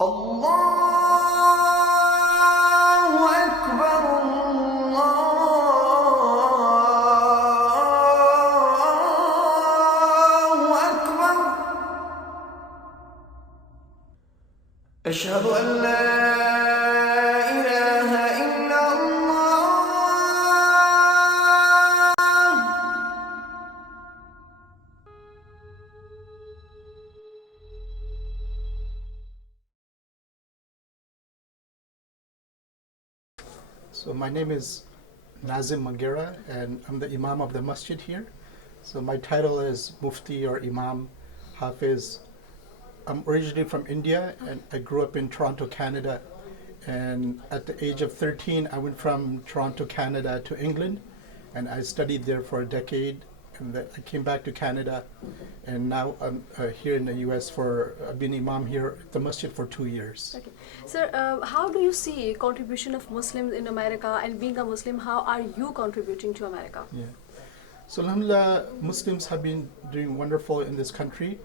Allahu Akbar, Allahu Akbar. Ashhadu an la ilaha illa Allah. So my name is Nazim Mengera, and I'm the Imam of the Masjid here. So my title is Mufti or Imam Hafiz. I'm originally from India, and I grew up in Toronto, Canada. And at the age of 13, I went from Toronto, Canada to England, and I studied there for a decade. And then I came back to Canada, and now I'm here in the US I've been Imam here at the Masjid for 2 years. Okay. Sir, how do you see contribution of Muslims in America, and being a Muslim, how are you contributing to America? Yeah. So alhamdulillah, Muslims have been doing wonderful in this country.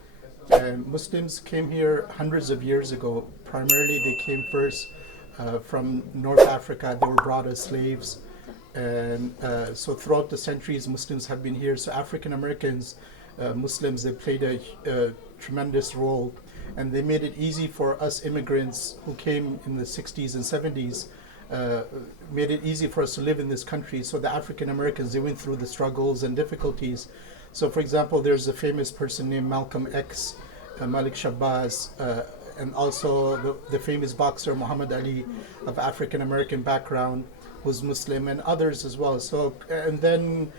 And Muslims came here hundreds of years ago. Primarily they came first from North Africa. They were brought as slaves. And so throughout the centuries, Muslims have been here. So African Americans, Muslims, they played a tremendous role. And they made it easy for us immigrants who came in the 60s and 70s, made it easy for us to live in this country. So the African Americans, they went through the struggles and difficulties. So for example, there's a famous person named Malcolm X, Malik Shabazz, and also the famous boxer Muhammad Ali of African American background, who's Muslim, and others as well. So, and then,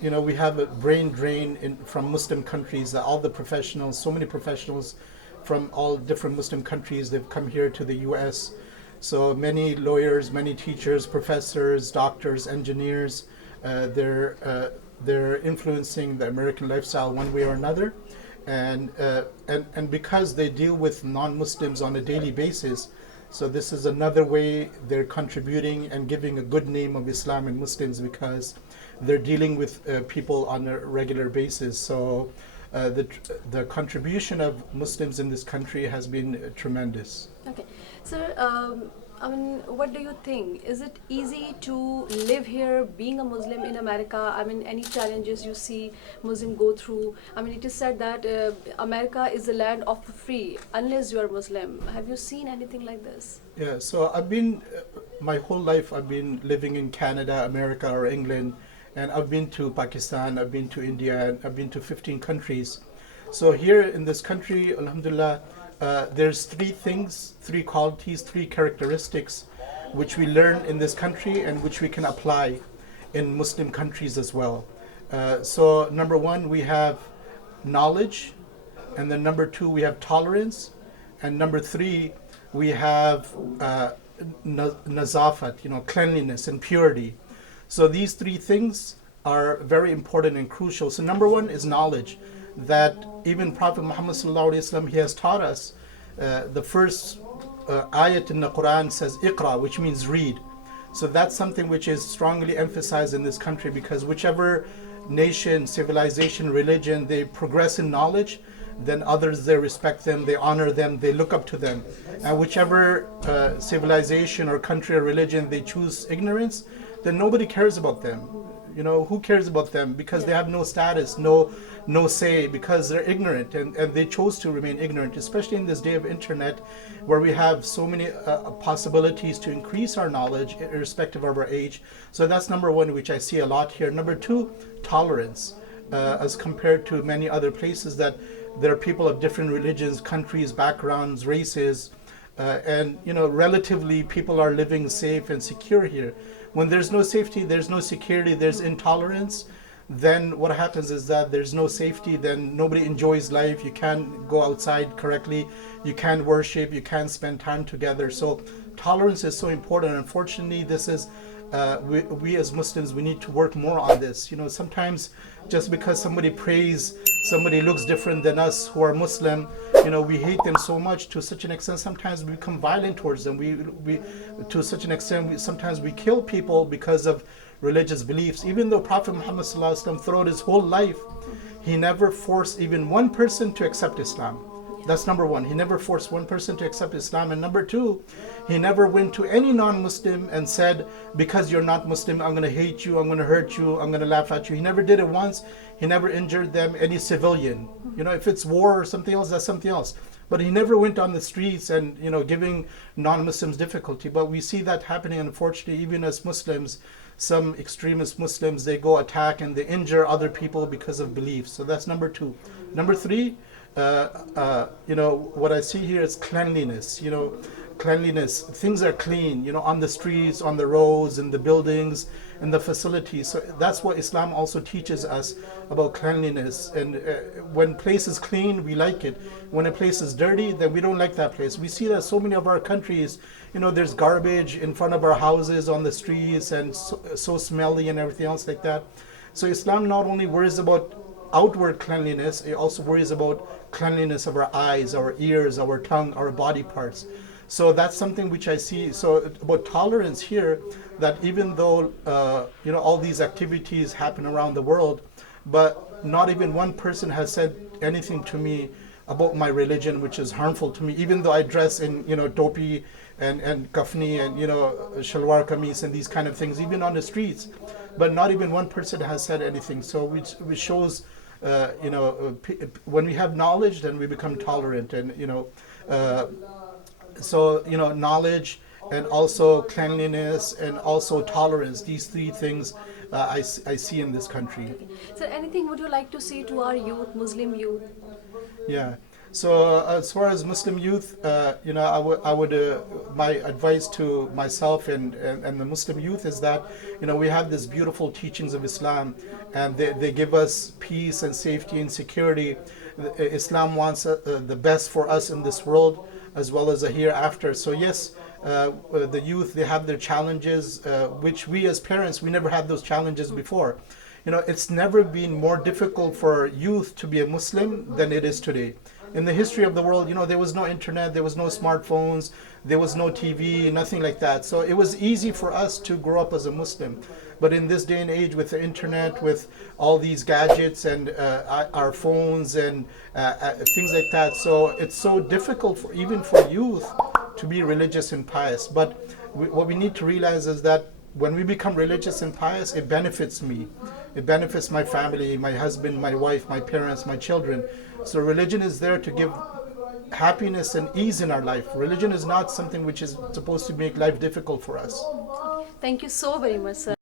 we have a brain drain from Muslim countries. All the professionals, so many professionals from all different Muslim countries, they've come here to the US. So many lawyers, many teachers, professors, doctors, engineers, they're influencing the American lifestyle one way or another. And because they deal with non-Muslims on a daily basis, so this is another way they're contributing and giving a good name of Islam and Muslims, because they're dealing with people on a regular basis. So the contribution of Muslims in this country has been tremendous. Okay. Sir, what do you think? Is it easy to live here, being a Muslim in America? Any challenges you see Muslim go through? It is said that America is the land of the free, unless you are Muslim. Have you seen anything like this? Yeah, so my whole life I've been living in Canada, America, or England, and I've been to Pakistan, I've been to India, and I've been to 15 countries. So here in this country, alhamdulillah, there's three qualities, three characteristics which we learn in this country and which we can apply in Muslim countries as well. So number one, we have knowledge, and then number two, we have tolerance, and number three, we have nazafat, cleanliness and purity. So these three things are very important and crucial. So number one is knowledge, that even Prophet Muhammad sallallahu alaihi wasallam, he has taught us. The first ayat in the Quran says Iqra, which means read. So that's something which is strongly emphasized in this country, because whichever nation, civilization, religion, they progress in knowledge, then others, they respect them, they honor them, they look up to them. And whichever civilization or country or religion, they choose ignorance, then nobody cares about them. Who cares about them? Because they have no status, no say, because they're ignorant, and they chose to remain ignorant, especially in this day of internet, where we have so many possibilities to increase our knowledge irrespective of our age. So that's number one, which I see a lot here. Number two, tolerance, as compared to many other places, that there are people of different religions, countries, backgrounds, races, and relatively people are living safe and secure here. When there's no safety, there's no security, there's intolerance, then what happens is that there's no safety, then nobody enjoys life, you can't go outside correctly, you can't worship, you can't spend time together. So tolerance is so important. Unfortunately, this is, we as Muslims, we need to work more on this. Sometimes just because somebody prays, somebody looks different than us who are Muslim, we hate them so much, to such an extent sometimes we become violent towards them. We to such an extent, sometimes we kill people because of religious beliefs. Even though Prophet Muhammad ﷺ throughout his whole life, he never forced even one person to accept Islam. That's number one. He never forced one person to accept Islam. And number two, he never went to any non-Muslim and said, because you're not Muslim, I'm going to hate you, I'm going to hurt you, I'm going to laugh at you. He never did it once. He never injured them, any civilian. You know, if it's war or something else, that's something else. But he never went on the streets and, you know, giving non-Muslims difficulty. But we see that happening, unfortunately, even as Muslims. Some extremist Muslims, they go attack and they injure other people because of beliefs. So that's number two. Number three, you know, what I see here is cleanliness. You know, cleanliness. Things are clean, you know, on the streets, on the roads, in the buildings, in the facilities. So that's what Islam also teaches us about cleanliness. And when place is clean, we like it. When a place is dirty, then we don't like that place. We see that so many of our countries, you know, there's garbage in front of our houses, on the streets, and so smelly and everything else like that. So Islam not only worries about outward cleanliness, it also worries about cleanliness of our eyes, our ears, our tongue, our body parts. So that's something which I see. So about tolerance here, that even though you know, all these activities happen around the world, but not even one person has said anything to me about my religion which is harmful to me, even though I dress in, you know, topi and kafni and, you know, shalwar kameez and these kind of things, even on the streets. But not even one person has said anything. So which shows, you know, when we have knowledge, then we become tolerant. And, you know, so, you know, knowledge and also cleanliness and also tolerance, these three things I see in this country. So anything would you like to say to our youth, Muslim youth? Yeah. So as far as Muslim youth, you know, I would my advice to myself and the Muslim youth is that, you know, we have these beautiful teachings of Islam, and they give us peace and safety and security. Islam wants the best for us in this world as well as a hereafter. So yes, the youth, they have their challenges, which we as parents, we never had those challenges before. You know, it's never been more difficult for youth to be a Muslim than it is today. In the history of the world, you know, there was no internet, there was no smartphones, there was no TV, nothing like that. So it was easy for us to grow up as a Muslim. But in this day and age, with the internet, with all these gadgets and our phones and things like that, so it's so difficult for, even for youth, to be religious and pious. But what we need to realize is that when we become religious and pious, it benefits me. It benefits my family, my husband, my wife, my parents, my children. So religion is there to give happiness and ease in our life. Religion is not something which is supposed to make life difficult for us. Thank you so very much, sir.